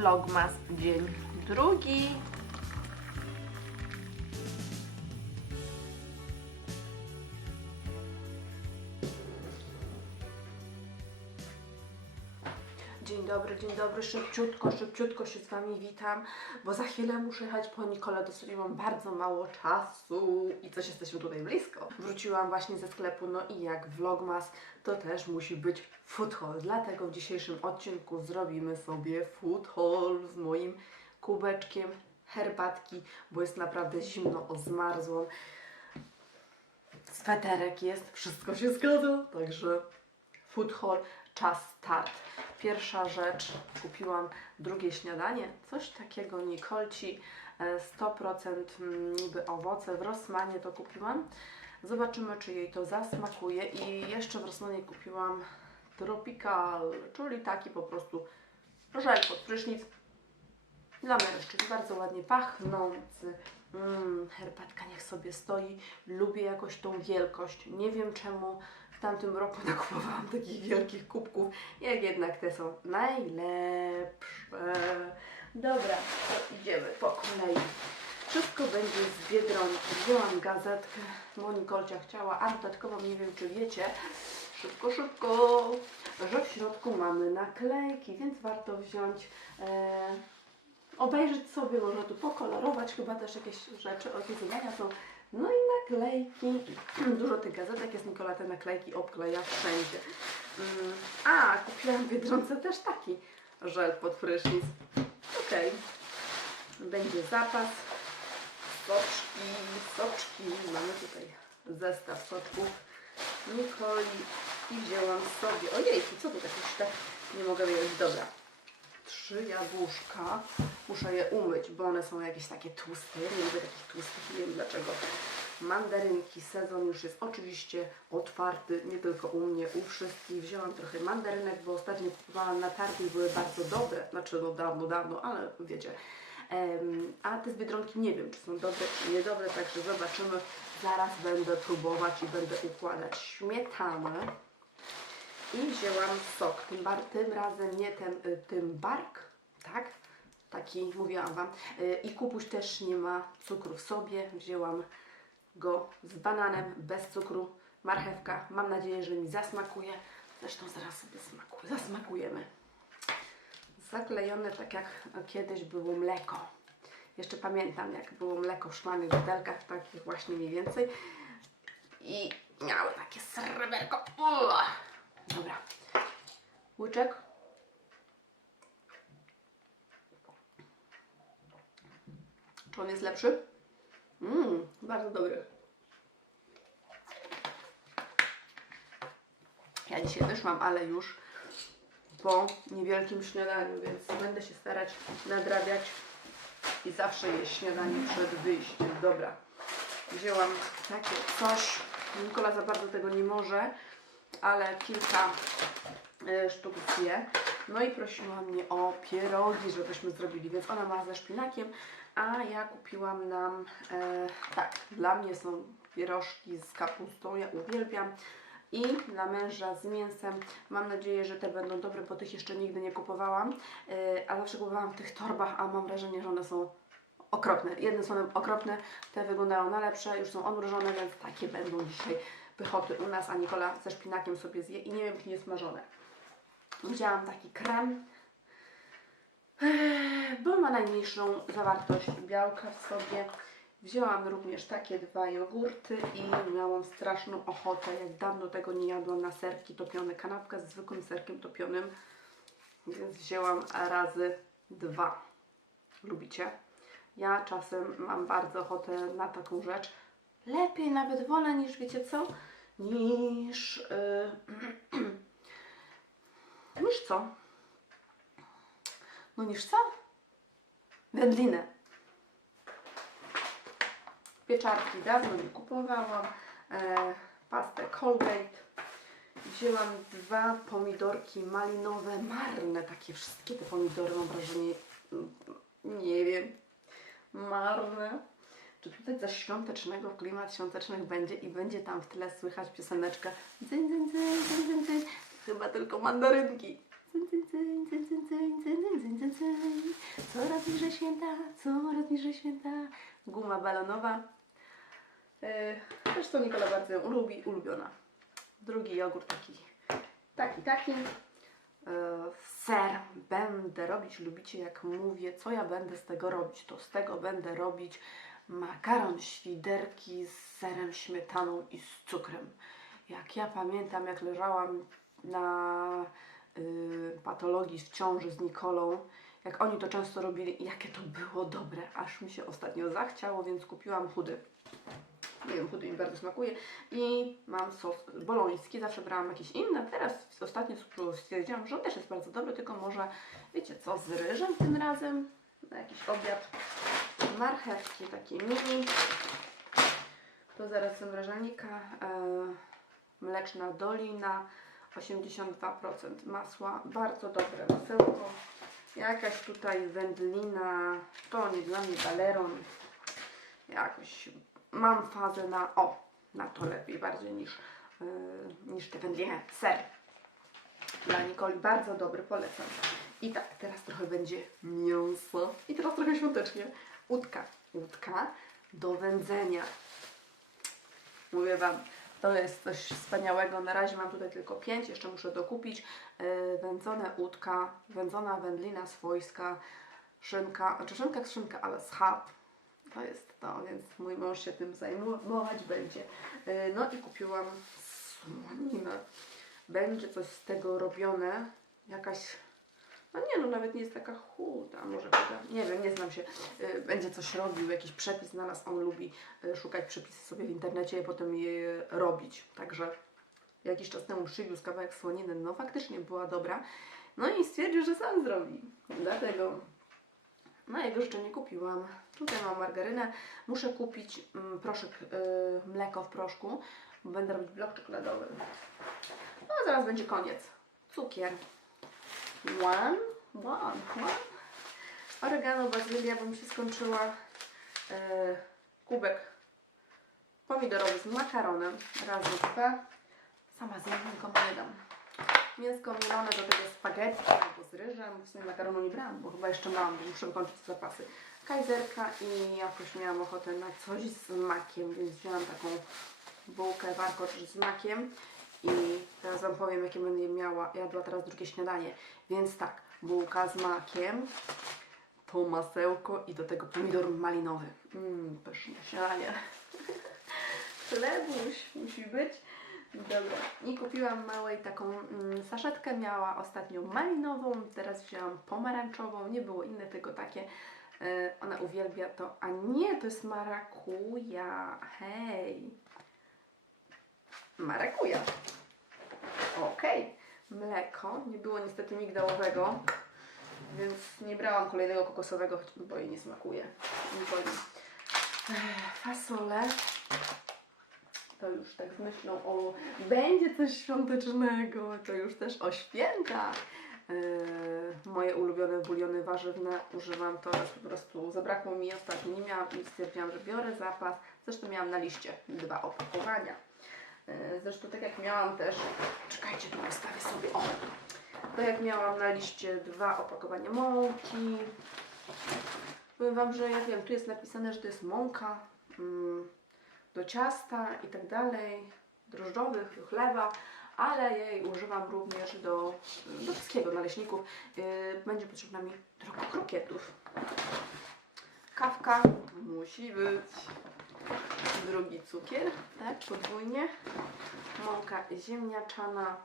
Vlogmas dzień drugi. Dzień dobry, dzień dobry, szybciutko, szybciutko się z Wami witam, bo za chwilę muszę jechać po Nikolę, dosłownie mam bardzo mało czasu i coś jesteśmy tutaj blisko. Wróciłam właśnie ze sklepu, no i jak vlogmas, to też musi być food haul, dlatego w dzisiejszym odcinku zrobimy sobie food haul z moim kubeczkiem herbatki, bo jest naprawdę zimno, o zmarzłam. Sweterek jest, wszystko się zgadza, także food haul, czas start. Pierwsza rzecz, kupiłam drugie śniadanie, coś takiego Nikolci, e, 100% mm, niby owoce, w Rossmanie to kupiłam. Zobaczymy, czy jej to zasmakuje i jeszcze w Rossmanie kupiłam Tropical, czyli taki po prostu żel pod prysznic dla mężczyzn, bardzo ładnie pachnący. Mm, herbatka niech sobie stoi. Lubię jakoś tą wielkość. Nie wiem czemu w tamtym roku nakupowałam takich wielkich kubków, jak jednak te są najlepsze. Dobra, to idziemy po kolei. Wszystko będzie z Biedronki. Wzięłam gazetkę, bo Nikolcia chciała, a dodatkowo nie wiem czy wiecie, szybko, szybko, że w środku mamy naklejki, więc warto wziąć e, obejrzeć sobie, można tu pokolorować, chyba też jakieś rzeczy, jakieś zadania są. No i naklejki. Dużo tych gazetek jest, Nikola te naklejki obkleja wszędzie. Mm, A, kupiłam w Biedronce też taki żel pod prysznic. Okej. Będzie zapas. Soczki, soczki. Mamy tutaj zestaw soczków Nikoli. I wzięłam sobie, ojejku, co tu tak już tak nie mogę wiedzieć, dobra trzy jabłuszka. Muszę je umyć, bo one są jakieś takie tłuste. Ja nie lubię takich tłustych, nie wiem dlaczego. Mandarynki, sezon już jest oczywiście otwarty, nie tylko u mnie, u wszystkich. Wzięłam trochę mandarynek, bo ostatnio kupowałam na targu i były bardzo dobre. Znaczy no dawno, dawno, ale wiecie. Em, a te z Biedronki nie wiem, czy są dobre, czy niedobre, także zobaczymy. Zaraz będę próbować i będę układać śmietanę. I wzięłam sok, tym, bar, tym razem nie ten, y, tym bark, tak? Taki mówiłam Wam. Y, I kupuś też nie ma cukru w sobie. Wzięłam go z bananem, bez cukru. Marchewka, mam nadzieję, że mi zasmakuje. Zresztą zaraz sobie smaku, zasmakujemy. Zaklejone tak jak kiedyś było mleko. Jeszcze pamiętam, jak było mleko w szklanych butelkach, takich właśnie mniej więcej. I miały takie sreberko. Uah. Dobra. Łyczek. Czy on jest lepszy? Bardzo dobry. Ja dzisiaj wyszłam, ale już po niewielkim śniadaniu, więc będę się starać nadrabiać i zawsze jeść śniadanie przed wyjściem. Dobra. Wzięłam takie coś. Nikola za bardzo tego nie może, ale kilka e, sztuk zje. No i prosiła mnie o pierogi, żebyśmy zrobili, więc ona ma ze szpinakiem, a ja kupiłam nam, e, tak, dla mnie są pierożki z kapustą, ja uwielbiam. I dla męża z mięsem. Mam nadzieję, że te będą dobre, bo tych jeszcze nigdy nie kupowałam. E, a zawsze kupowałam w tych torbach, a mam wrażenie, że one są okropne. Jedne są okropne, te wyglądają na lepsze, już są odmrożone, więc takie będą dzisiaj pychoty u nas, a Nikola ze szpinakiem sobie zje i nie wiem, czy nie smażone. Wzięłam taki krem, bo ma najmniejszą zawartość białka w sobie. Wzięłam również takie dwa jogurty i miałam straszną ochotę, jak dawno tego nie jadłam, na serki topione, kanapkę z zwykłym serkiem topionym, więc wzięłam razy dwa. Lubicie? Ja czasem mam bardzo ochotę na taką rzecz. Lepiej nawet wolę niż, wiecie co? Niż... Yy, niż co? No niż co? Wędlinę. Pieczarki dawno nie kupowałam. E, pastę Colgate. Wzięłam dwa pomidorki malinowe, marne takie. Wszystkie te pomidory mam wrażenie, nie wiem, marne. Czy tutaj coś świątecznego, klimat świątecznych będzie i będzie tam w tyle słychać pioseneczkę dzyń, dzyń, dzyń, dzyń, dzyń, dzyń. Chyba tylko mandarynki. Coraz bliżej święta, coraz bliżej święta. Guma balonowa, Yy, Zresztą Nikola bardzo ją lubi, ulubiona. Drugi jogurt taki, taki, taki. Yy, Ser będę robić, lubicie jak mówię, co ja będę z tego robić? To z tego będę robić makaron świderki z serem, śmietaną i z cukrem. Jak ja pamiętam, jak leżałam na y, patologii w ciąży z Nikolą, jak oni to często robili, jakie to było dobre, aż mi się ostatnio zachciało, więc kupiłam chudy. Nie wiem, mi bardzo smakuje. I mam sos boloński, zawsze brałam jakieś inne, teraz ostatnio stwierdziłam, że on też jest bardzo dobry, tylko może, wiecie co, z ryżem tym razem, na jakiś obiad. Marchewki takie mini. Tu zaraz zamrażalnika. E, mleczna dolina. 82% masła. Bardzo dobre masełko. Jakaś tutaj wędlina. To nie dla mnie baleron. Jakoś mam fazę na... O! Na to lepiej bardziej niż, e, niż te wędliny. Ser. Dla Nikoli bardzo dobry, polecam. I tak, teraz trochę będzie mięso. I teraz trochę świątecznie. Łódka. Łódka do wędzenia. Mówię Wam, to jest coś wspaniałego. Na razie mam tutaj tylko pięć, jeszcze muszę dokupić. Yy, wędzone łódka, wędzona wędlina swojska, szynka, znaczy szynka szynka, ale schab. To jest to, więc mój mąż się tym zajmować będzie. Yy, no i kupiłam słoninę. Będzie coś z tego robione. Jakaś no nie, no nawet nie jest taka chuda, może chuda, nie wiem, nie znam się. Y, Będzie coś robił, jakiś przepis znalazł, on lubi y, szukać przepisy sobie w internecie i potem je robić. Także jakiś czas temu przywiózł kawałek słoniny, no faktycznie była dobra. No i stwierdził, że sam zrobi. Dlatego na jego życzenie kupiłam. Tutaj mam margarynę. Muszę kupić mm, proszek, y, mleko w proszku, bo będę robić blok czekoladowy. No zaraz będzie koniec. Cukier. One, one, one. Oregano, bazylia, bo mi się skończyła. E, kubek pomidorowy z makaronem. Razy dwa. Sama zjem, nikomu nie dam. Mięsko mielone do tego spaghetti albo z ryżem. W sumie makaronu nie brałam, bo chyba jeszcze mam, bo muszę kończyć zapasy. Kajzerka i jakoś miałam ochotę na coś z makiem, więc wzięłam taką bułkę warkocz z makiem. I teraz Wam powiem, jakie będę miała, jadła teraz drugie śniadanie. Więc tak, bułka z makiem, to masełko i do tego pomidor malinowy. Mmm, pyszne śniadanie. Chlebuś musi być. Dobra. I kupiłam małej taką mm, saszetkę, miała ostatnio malinową, teraz wzięłam pomarańczową, nie było inne, tylko takie. E, ona uwielbia to, a nie, to jest marakuja. Hej. Marakuja. Okej. Mleko. Nie było niestety migdałowego, więc nie brałam kolejnego kokosowego, bo jej nie smakuje. Nie woli. Ech, Fasole. To już tak myślą o będzie coś świątecznego, to już też o świętach. Yy, moje ulubione buliony warzywne używam to raz po prostu zabrakło mi ostatnio, nie miałam i stwierdziłam, że biorę zapas. Zresztą miałam na liście dwa opakowania. Yy, Zresztą tak jak miałam też, czekajcie, tu postawię sobie, o, tak jak miałam na liście dwa opakowania mąki. Powiem Wam, że ja wiem, tu jest napisane, że to jest mąka mm, do ciasta i tak dalej, drożdżowych, do chleba, ale jej używam również do, do wszystkiego, naleśników. Yy, będzie potrzebna mi trochę krokietów. Kawka musi być. Drugi cukier, tak, podwójnie. Mąka ziemniaczana.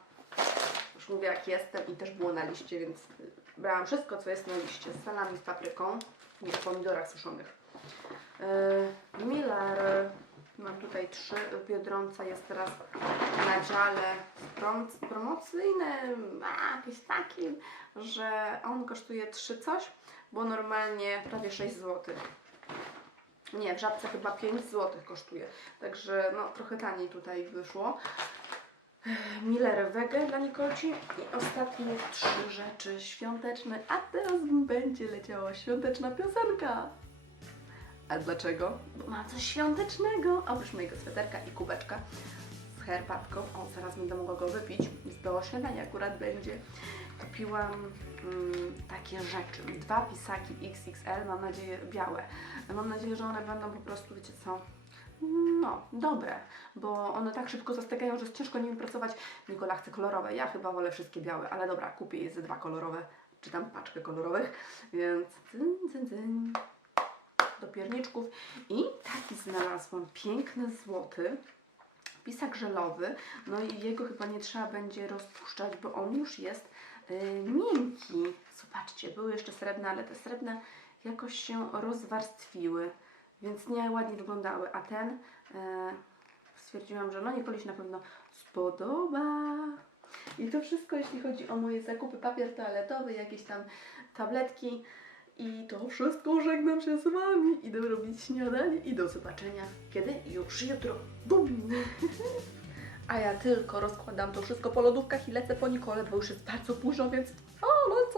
Już mówię jak jestem i też było na liście, więc y, brałam wszystko co jest na liście. Z salami z papryką i w pomidorach suszonych. Yy, Miller. Mam tutaj trzy. W Biedronce jest teraz na dziale prom promocyjnym, a, takim, że on kosztuje 3 coś, bo normalnie prawie 6 zł. Nie, w żabce chyba 5 zł kosztuje. Także no trochę taniej tutaj wyszło. Miller Wege dla Nikolci i ostatnie trzy rzeczy świąteczne, a teraz będzie leciała świąteczna piosenka. A dlaczego? Bo ma coś świątecznego, oprócz mojego sweterka i kubeczka z herbatką. O, zaraz będę mogła go wypić. Do śniadania akurat będzie. Kupiłam mm, takie rzeczy. Dwa pisaki XXL, mam nadzieję białe. Mam nadzieję, że one będą po prostu, wiecie co, no, dobre, bo one tak szybko zastykają, że jest ciężko nimi pracować. Nikola chce kolorowe, ja chyba wolę wszystkie białe, ale dobra, kupię je ze dwa kolorowe, czy tam paczkę kolorowych, więc cyn, cyn, cyn, do pierniczków. I taki znalazłam, piękny, złoty, pisak żelowy, no i jego chyba nie trzeba będzie rozpuszczać, bo on już jest y, miękki. Zobaczcie, były jeszcze srebrne, ale te srebrne jakoś się rozwarstwiły, więc nie ładnie wyglądały, a ten e, stwierdziłam, że no Nikoli się na pewno spodoba. I to wszystko, jeśli chodzi o moje zakupy, papier toaletowy, jakieś tam tabletki. I to wszystko żegnam się z Wami. Idę robić śniadanie i do zobaczenia, kiedy już jutro. Bum! A ja tylko rozkładam to wszystko po lodówkach i lecę po Nikolę, bo już jest bardzo późno, więc o, lecę!